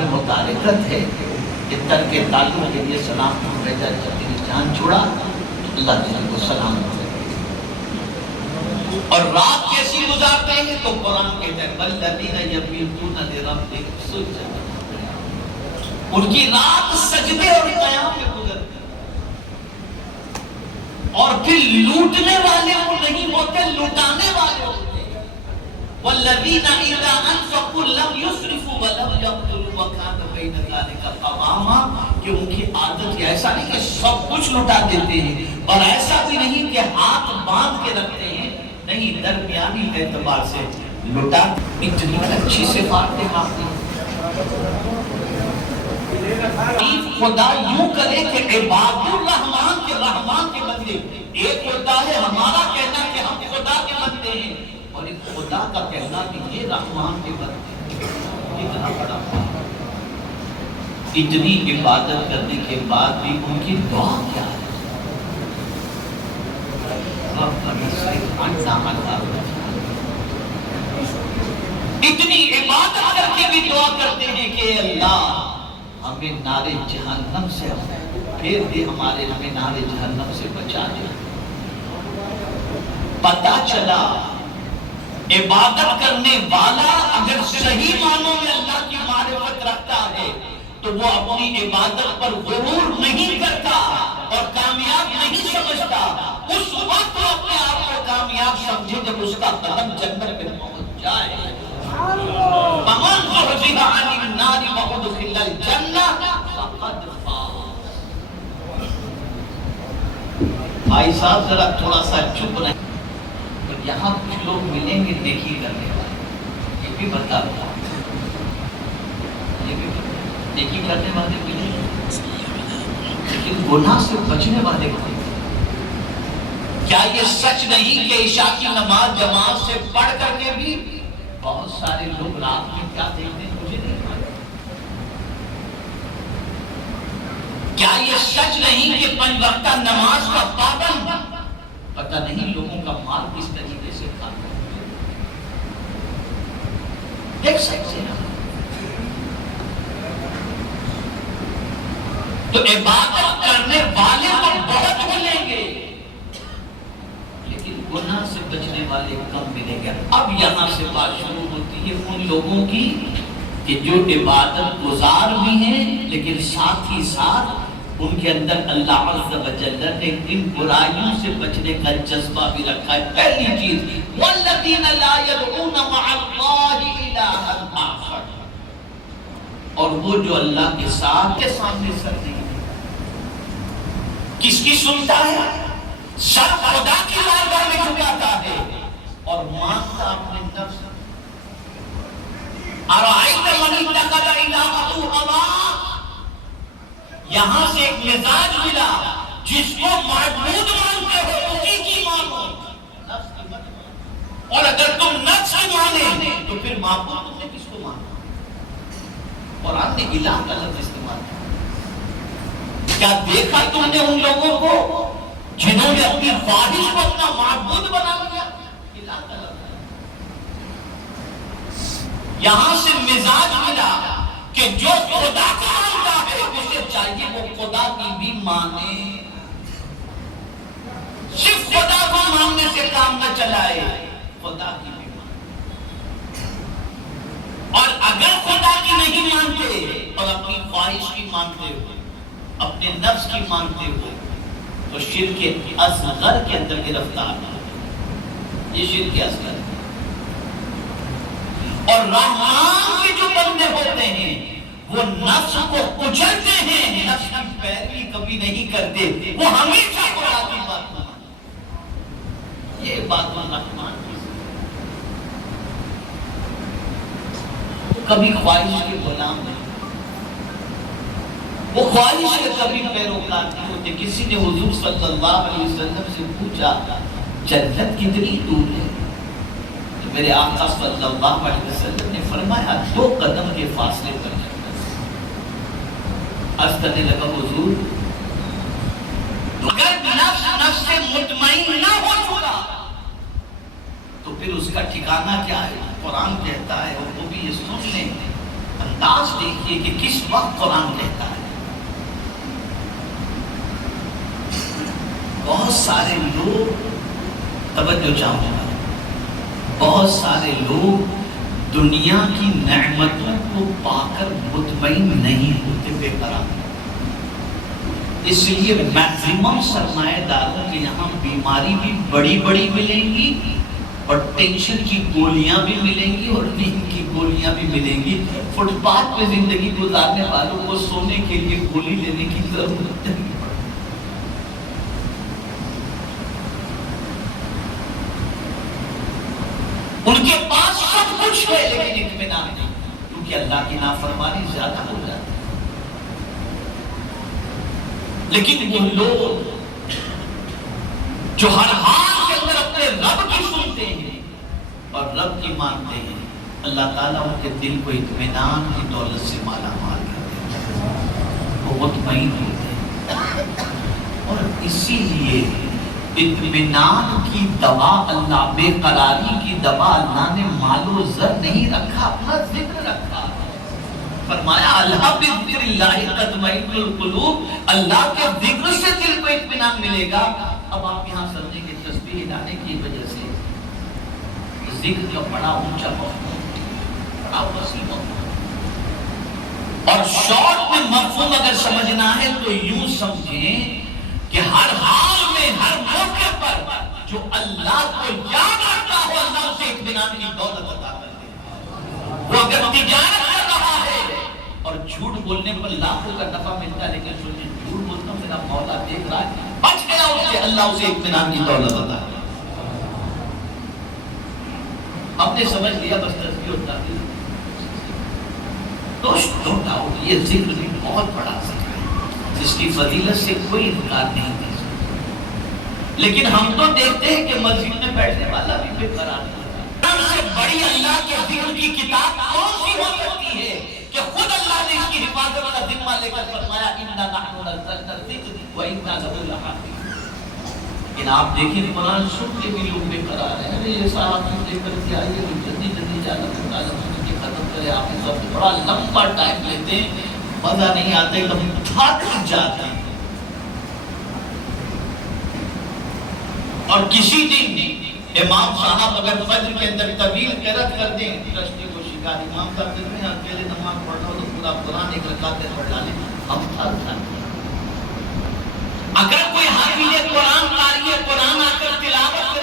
میں متعلقت ہے کہ ترک تعلق کے لیے سلام کو بھیجا جب تیری جان چھوڑا اللہ تعالیٰ کو سلام کرے. اور رات کیسی گزارتے ہیں تو قرآن کہتا ہے والذین یبیتون لربہم سجدا، ان کی رات سجدے اور قیام میں گزرتی ہے. اور پھر لوٹنے والے وہ نہیں ہوتے، لٹانے والے ہوتے ہیں. والذین اذا انفقوا لم یسرفوا ولم یقتروا وکان بین ذلک قواما، کہ ان کی عادت ایسا نہیں کہ سب کچھ لٹا دیتے ہیں اور ایسا بھی نہیں کہ ہاتھ باندھ کے رکھتے ہیں، نہیں، درمیانی اعتبار سے لٹا. اتنی اچھی صفات ہے آپ کی. خدا یوں کرے کہ عباد الرحمن کے رحمان کے بندے، ایک ہوتا ہے ہمارا کہنا کہ ہم خدا کے بندے ہیں، اور ایک خدا کا کہنا کہ یہ رحمان کے بندے ہیں. اتنا بڑا اتنی عبادت کرنے کے بعد بھی ان کی دعا کیا ہے؟ اتنی عبادت کر کے بھی دعا کرتے ہیں کہ اللہ ہمیں نار جہنم سے پھر بھی ہمیں نار جہنم سے بچا دے. پتا چلا عبادت کرنے والا اگر صحیح معنوں میں اللہ کی معرفت رکھتا ہے تو وہ اپنی عبادت پر غرور نہیں کرتا اور کامیاب نہیں سمجھتا. اس وقت وہ اپنے آپ کو کامیاب سمجھے جب اس کا قدم جنت میں پہنچ جائے. فَمَنْ زُحْزِحَ عَنِ النَّارِ وَأُدْخِلَ الْجَنَّةَ فَقَدْ فَازَ. بھائی صاحب ذرا تھوڑا سا چپ رہیں. یہاں کچھ لوگ ملیں گے نیکی کرنے والے، یہ بھی بتا دوں، یہ بھی نیکی کرنے والے ملیں گے لیکن گناہ سے بچنے والے نہیں. کیا یہ سچ نہیں کہ عشاء کی نماز جماعت سے پڑھ کر کے بھی بہت سارے لوگ رات میں کیا دیکھتے ہیں مجھے نہیں معلوم؟ کیا یہ سچ نہیں کہ 5 وقتہ نماز کا پابند پتہ نہیں لوگوں کا مال کس طریقے سے کھاتا ہے؟ دیکھ سکتے ہیں. تو عبادت کرنے والے تو بہت ملیں گے لیکن گناہ سے بچنے والے کم ملیں گے. اب یہاں سے بات شروع ہوتی ہے ان لوگوں کی کہ جو عبادت گزار بھی ہیں لیکن ساتھ ہی ساتھ ان کے اندر اللہ عز و جل نے ان برائیوں سے بچنے کا جذبہ بھی رکھا ہے. پہلی چیز والذین لا يدعون مع اللہ الہا آخر، اور وہ جو اللہ کے ساتھ کے سامنے سر نہیں کس کی سنتا ہے، سر خدا کی بارگاہ میں جھکاتا ہے اور مانتا اپنے نفس. ارائیت من اتخذ الہہ ہواہ، یہاں سے ایک مزاج ملا، جس کو معبود مانتے ہو اسی کی مانو، نفس کی مت مانو. اور اگر تم نفس کی مانے تو پھر معبود تم نے کس کو مانا؟ قرآن نے الہ کا لفظ استعمال کیا. کیا دیکھا تم نے ان لوگوں کو جنہوں نے اپنی خواہش کو اپنا معبود بنا لیا؟ الہ کا لفظ. یہاں سے مزاج ملا کہ جو خدا کو مانتا ہے اسے چاہیے وہ خدا کی بھی مانے، صرف خدا کو ماننے سے کام نہ چلائے، خدا کی بھی مانے. اور اگر خدا کی نہیں مانتے اور اپنی خواہش کی مانتے ہو، اپنے نفس کی مانتے ہو، تو شرک اصغر کے اندر گرفتار نہ ہو. یہ شرک اصغر. اور رحمان کے جو بندے ہوتے ہیں وہ نفس کو کچلتے ہیں، نفس کی پیروی کبھی نہیں کرتے، وہ ہمیشہ خدا کی بات مانتے. یہ بات رحمان کی کبھی خواہش کے غلام نہیں، وہ خواہش کے کبھی پیروکار نہیں ہوتے. کسی نے حضور صلی اللہ علیہ وسلم سے پوچھا جنت کتنی دور ہے؟ تو میرے آقا صلی اللہ علیہ وسلم نے فرمایا 2 قدم کے فاصلے پر جنت. عرض کرنے لگا حضور اگر نفس سے مطمئن نہ ہو چکا تو پھر اس کا ٹھکانہ کیا ہے؟ قرآن کہتا ہے اور وہ بھی یہ سن لیں انداز دیکھیے کہ کس وقت قرآن کہتا ہے. بہت سارے لوگ، توجہ چاہوں گا، بہت سارے لوگ دنیا کی نعمتوں کو پا کر مطمئن نہیں ہوتے، بے قرار. اس لیے میکسیمم سرمایہ داروں کے یہاں بیماری بھی بڑی بڑی ملیں گی اور ٹینشن کی گولیاں بھی ملیں گی اور نیند کی گولیاں بھی ملیں گی. فٹ پاتھ پہ زندگی گزارنے والوں کو سونے کے لیے گولی لینے کی ضرورت نہیں. ان کے پاس سب کچھ ہے لیکن اطمینان نہیں، کیونکہ اللہ کی نافرمانی زیادہ ہو جاتی ہے. لیکن وہ لوگ جو ہر حال کے اندر اپنے رب کی سنتے ہیں اور رب کی مانتے ہیں، اللہ تعالیٰ ان کے دل کو اطمینان کی دولت سے مالا مال کرتے ہیں، وہ مطمئن ہوتے ہیں. اور اسی لیے اطمینان کی دوا اللہ، بے قراری کی دوا اللہ نے مال و زر نہیں رکھا، اپنا ذکر رکھا. فرمایا اللہ بذکر اللہ تطمئن القلوب، اللہ کے ذکر سے دل کو اطمینان ملے گا. اب آپ یہاں سمجھیں کہ تسبیح لانے کی وجہ سے ذکر کا بڑا اونچا مفہوم، بڑا وسیع مفہوم. اور شارٹ میں مفہوم اگر سمجھنا ہے تو یوں سمجھیں کہ ہر حال میں، ہر موقع پر جو اللہ کو یاد رکھتا ہو، اللہ اسے اطمینان کی دولت عطا کر دے. وہ اگر تجارت کر رہا ہے اور جھوٹ بولنے پر لاکھوں کا نفع ملتا ہے، لیکن سوچیں جھوٹ بولتا ہوں میرا مولا دیکھ رہا ہے، بچ گیا اس سے، اللہ اسے اطمینان کی دولت عطا کر. ہم نے سمجھ لیا بس تسبیح اور تحلیل. نو ڈاؤٹ یہ ذکر بھی بہت بڑا ذکر ہے جس کی فضیلت سے کوئی انکار نہیں کر سکتا. لیکن ہم تو دیکھتے ہیں کہ مسجد میں بیٹھنے والا بھی بے قرار نہیں ہوتا. سب سے بڑی اللہ کے ذکر کی کتاب کون سی ہو سکتی ہے کہ خود اللہ نے اس کی حفاظت کا ذمہ لے کر فرمایا اِنَّا نَحْنُ نَزَّلْنَا الذِّكْرَ وَإِنَّا لَهُ لَحَافِظُونَ. لیکن آپ دیکھیں قرآن سن کے بھی لوگ بے قرار ہیں. ارے یہ صاحب لے کر کے آئیے جلدی جلدی جانا سن کے ختم کرے. آپ سب بڑا لمبا ٹائم لیتے ہیں، مزہ نہیں آتا، ایک دم تھک جاتے ہیں. اور کسی دن امام صاحب اگر فجر کے اندر طویل قرات کر دیں، ٹرسٹی کو شکار امام صاحب دیتے ہیں اکیلے نماز پڑھنا ہو تو پورا قرآن ایک رکعت میں پڑھ ڈالیں، ہم تھک جاتے ہیں. اگر کوئی حافظ قرآن قاری قرآن آ کر تلاوت